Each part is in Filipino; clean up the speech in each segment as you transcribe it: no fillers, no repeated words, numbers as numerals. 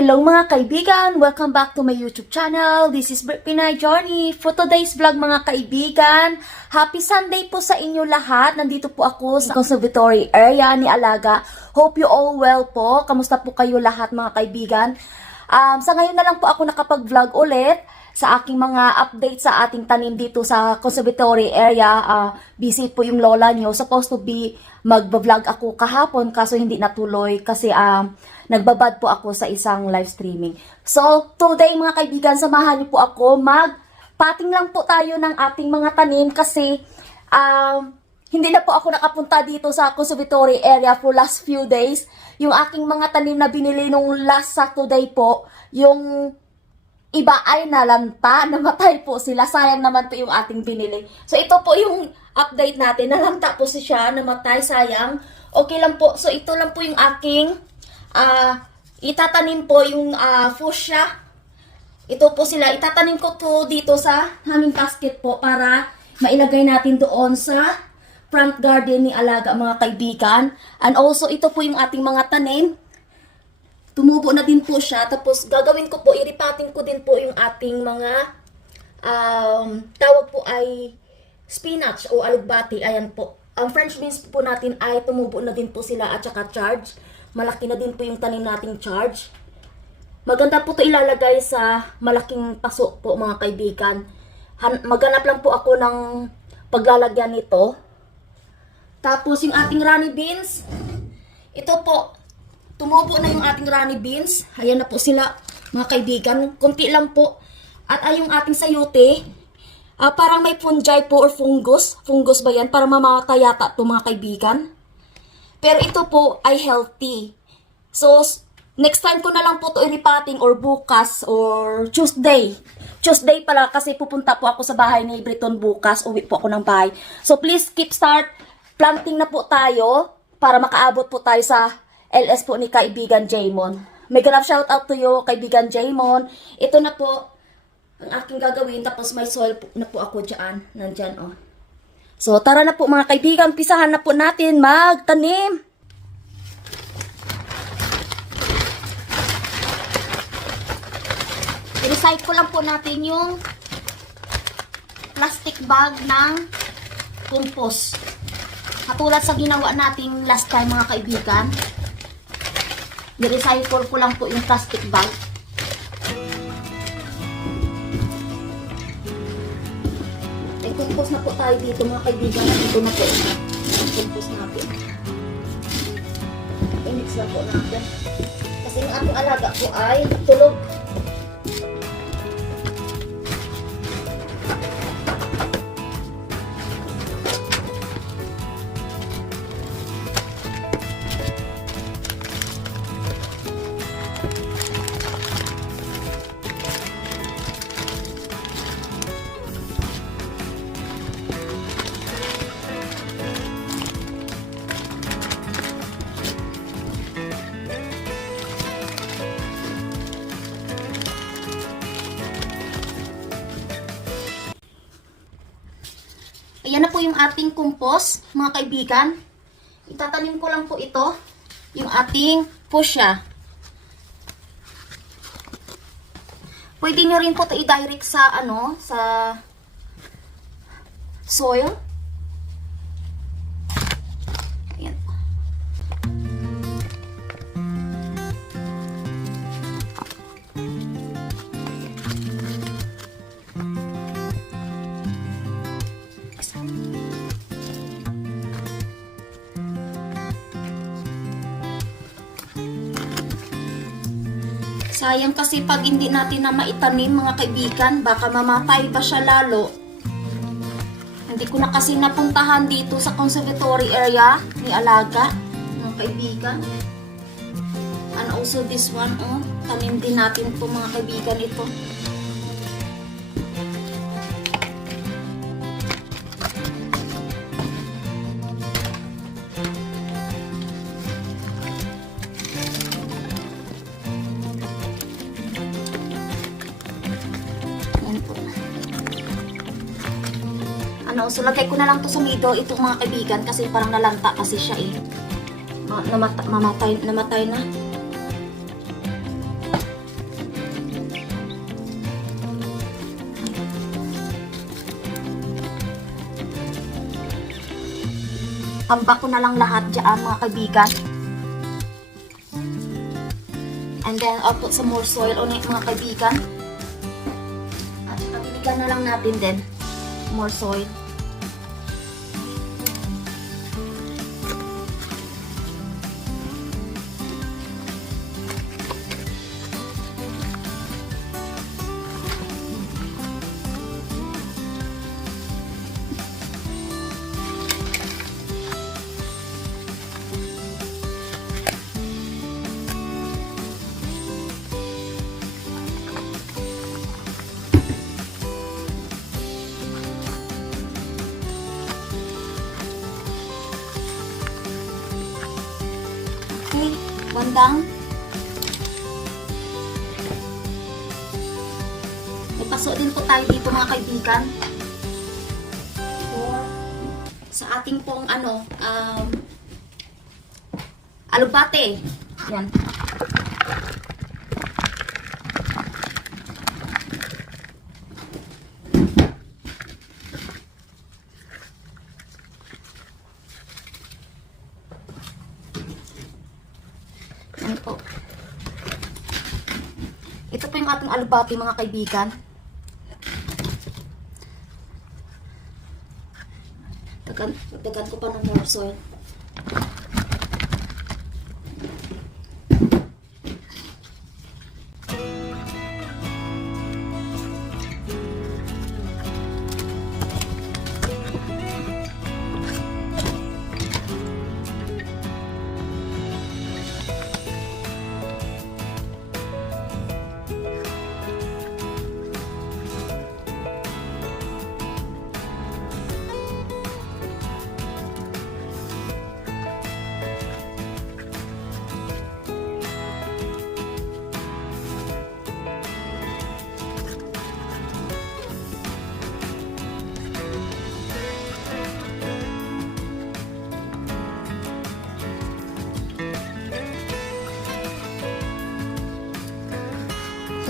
Hello mga kaibigan! Welcome back to my YouTube channel. This is Brit Pinay Journey. For today's vlog mga kaibigan, happy Sunday po sa inyo lahat. Nandito po ako sa conservatory area ni Alaga. Hope you all well po. Kamusta po kayo lahat mga kaibigan? Sa ngayon na lang po ako nakapag-vlog ulit sa aking mga update sa ating tanim dito sa conservatory area. Busy po yung lola nyo. Supposed to be mag-vlog ako kahapon kaso hindi natuloy kasi nagbabad po ako sa isang live streaming. So, today mga kaibigan, samahan niyo po ako. Magpating lang po tayo ng ating mga tanim kasi hindi na po ako nakapunta dito sa conservatory area for last few days. Yung aking mga tanim na binili nung last Saturday po, yung iba ay nalanta, namatay po sila. Sayang naman po yung ating binili. So, ito po yung update natin. Nalanta po siya, namatay, sayang. Okay lang po. So, ito lang po yung aking itatanim po yung fuchsia. Ito po sila. Itatanim ko to dito sa hanging basket po para mailagay natin doon sa front garden ni Alaga mga kaibigan. And also, ito po yung ating mga tanim. Tumubo na din po siya. Tapos, gagawin ko po, iripating ko din po yung ating mga tawag po ay spinach o alugbati. Ayan po. Ang French beans po natin ay tumubo na din po sila at saka charge. Malaki na din po yung tanim nating charge. Maganda po ito ilalagay sa malaking paso po mga kaibigan. Maghanap lang po ako ng paglalagyan nito. Tapos yung ating runny beans. Ito po. Tumubo na yung ating runny beans. Ayan na po sila mga kaibigan. Kunti lang po. At ay yung ating sayote. Parang may fungi po or fungus. Fungus ba yan? Para mamatay yata ito mga kaibigan. Pero ito po ay healthy. So, next time ko na lang po ito iripating or bukas or Tuesday. Tuesday pala kasi pupunta po ako sa bahay ni Briton bukas. Uwi po ako ng bahay. So, please keep start planting na po tayo para makaabot po tayo sa LS po ni kaibigan Jaymon. Mega love shout out to you, kaibigan Jaymon. Ito na po ang aking gagawin. Tapos may soil na po ako dyan. Nandyan, oh. So, tara na po mga kaibigan, pisahan na po natin magtanim. I-recycle lang po natin yung plastic bag ng compost. Katulad sa ginawa nating last time mga kaibigan. I-recycle ko lang po yung plastic bag. Compost na po tayo dito mga kaibigan. Dito na po yung compost natin. I-mix na po natin. Kasi yung ating alaga po ay tulog. Ayan na po yung ating compost, mga kaibigan. Itatanim ko lang po ito, yung ating fuchsia. Pwede nyo rin po ito i-direct sa, sa soil. Ayan. Sayang kasi pag hindi natin na maitanim mga kaibigan, baka mamatay pa siya lalo. Hindi ko na kasi napuntahan dito sa conservatory area ni Alaga, mga kaibigan. And also this one, tanim din natin po mga kaibigan ito. So lagay ko na lang to sa middle itong mga kaibigan kasi parang nalanta kasi siya namatay na. Tambak ko na lang lahat dyan mga kaibigan. And then, I'll put some more soil on it mga kaibigan. At binigyan na lang natin din more soil. Okay, bandang. May paso din po tayo dito mga kaibigan. For, sa ating pong alugbate. Yan. Yan po. Ito po yung ating alubati mga kaibigan. Dagan ko pa ng more soil.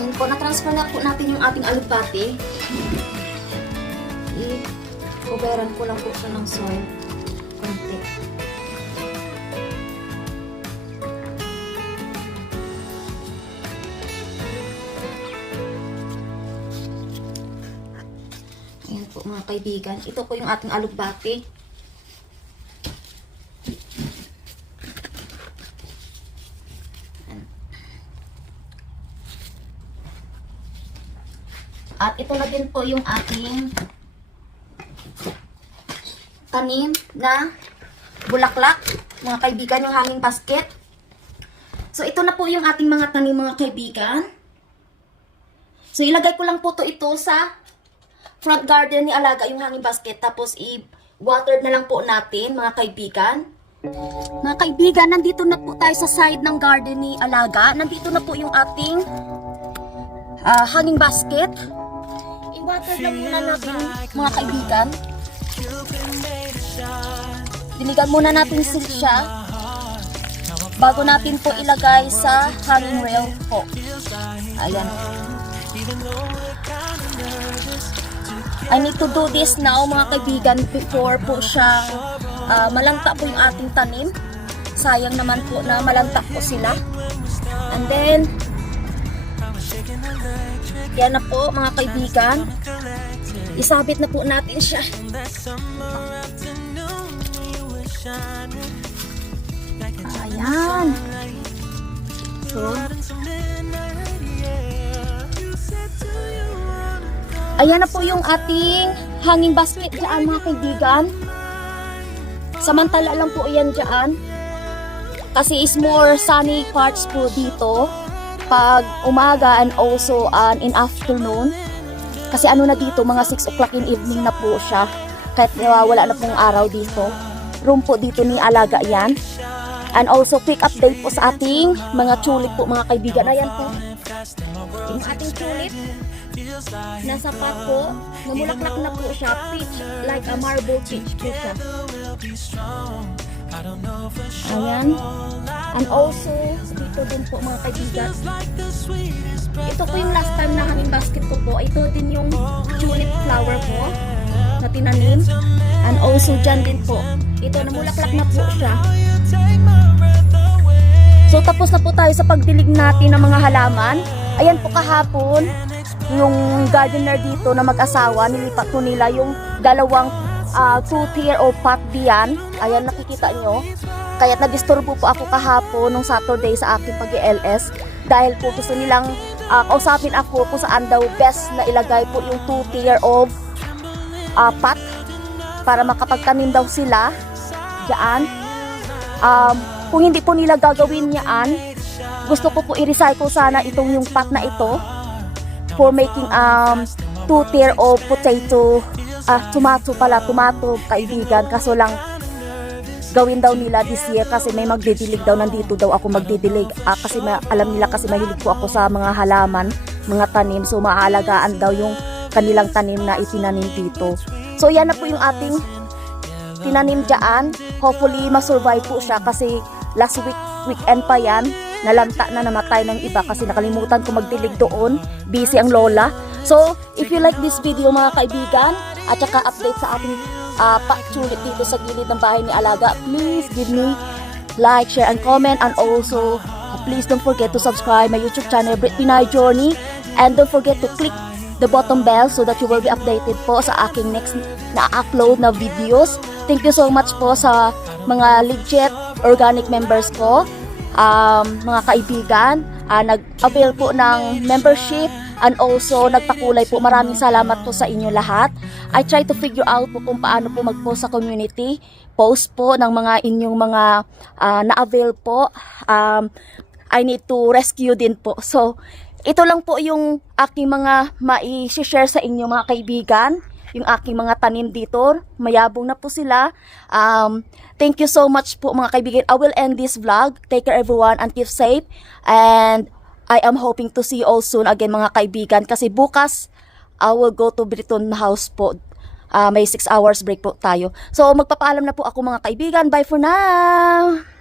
Yan po, na-transfer na po natin yung ating alugbate. I-coveran ko lang po siya ng soil. Konti. Ayan po mga kaibigan. Ito po yung ating alugbate. At ito na din po yung ating tanim na bulaklak, mga kaibigan, yung hanging basket. So, ito na po yung ating mga tanim, mga kaibigan. So, ilagay ko lang po ito sa front garden ni Alaga, yung hanging basket. Tapos, i-water na lang po natin, mga kaibigan. Mga kaibigan, nandito na po tayo sa side ng garden ni Alaga. Nandito na po yung ating hanging basket. I-water na muna natin mga kaibigan. Diligan muna natin siya bago natin po ilagay sa hanging rail po. Ayan. I need to do this now mga kaibigan before po siya malanta po yung ating tanim. Sayang naman po na malanta po sila. And then yan na po mga kaibigan. Isabit na po natin siya. Ayan. So, ayan na po yung ating hanging basket dyan mga kaibigan. Samantala lang po yan dyan. Kasi is more sunny parts po dito pag umaga and also in afternoon. Kasi ano na dito, mga 6 o'clock in evening na po siya. Kahit wala na pong araw dito. Room po dito ni Alaga yan. And also quick update po sa ating mga tulip po mga kaibigan. Ayan po. Yung ating tulip. Nasa pot po. Namulaklak na po siya. Peach, like a marble peach po siya. Ayan. And also, dito din po mga kaibigan. Ito po yung last time na hanging basket ko po. Ito din yung tulip flower po na tinanim. And also dyan din po. Ito, namulaklak na po siya. So tapos na po tayo sa pagdilig natin ng mga halaman. Ayan po kahapon, yung gardener dito na mag-asawa, nilipat po nila yung dalawang 2-tier o pot diyan. Ayan, nakikita nyo. Kaya nadisturbo po ako kahapon nung Saturday sa aking pag-LS dahil po gusto nilang kausapin ako kung saan daw best na ilagay po yung 2-tier of pot para makapagtanim daw sila diyan. Kung hindi po nila gagawin yan, gusto ko po i-recycle sana itong yung pot na ito for making 2-tier of potato, tomato, kaibigan. Kaso lang, gawin daw nila this year kasi may magdidilig daw, nandito daw ako magdidilig. Kasi alam nila kasi mahilig po ako sa mga halaman, mga tanim. So maaalagaan daw yung kanilang tanim na itinanim dito. So yan na po yung ating tinanim dyan. Hopefully masurvive po siya kasi last weekend pa yan. Nalanta na, namatay ng iba kasi nakalimutan ko magdilig doon. Busy ang lola. So if you like this video mga kaibigan at saka update sa ating patsulit dito sa gilid ng bahay ni Alaga, please give me like, share, and comment. And also please don't forget to subscribe my YouTube channel, Brit Pinay Journey, and don't forget to click the button bell so that you will be updated po sa aking next na upload na videos. Thank you so much po sa mga legit organic members ko, mga kaibigan, nag-avail po ng membership and also nagpakulay po. Maraming salamat po sa inyo lahat. I try to figure out po kung paano po mag-post sa community, post po ng mga inyong mga na-avail po. I need to rescue din po. So, ito lang po yung aking mga mai-share sa inyo mga kaibigan. Yung aking mga tanim dito, mayabong na po sila. Thank you so much po mga kaibigan. I will end this vlog. Take care everyone and keep safe. And I am hoping to see you all soon again mga kaibigan. Kasi bukas, I will go to Briton House po. May 6 hours break po tayo. So magpapaalam na po ako mga kaibigan. Bye for now!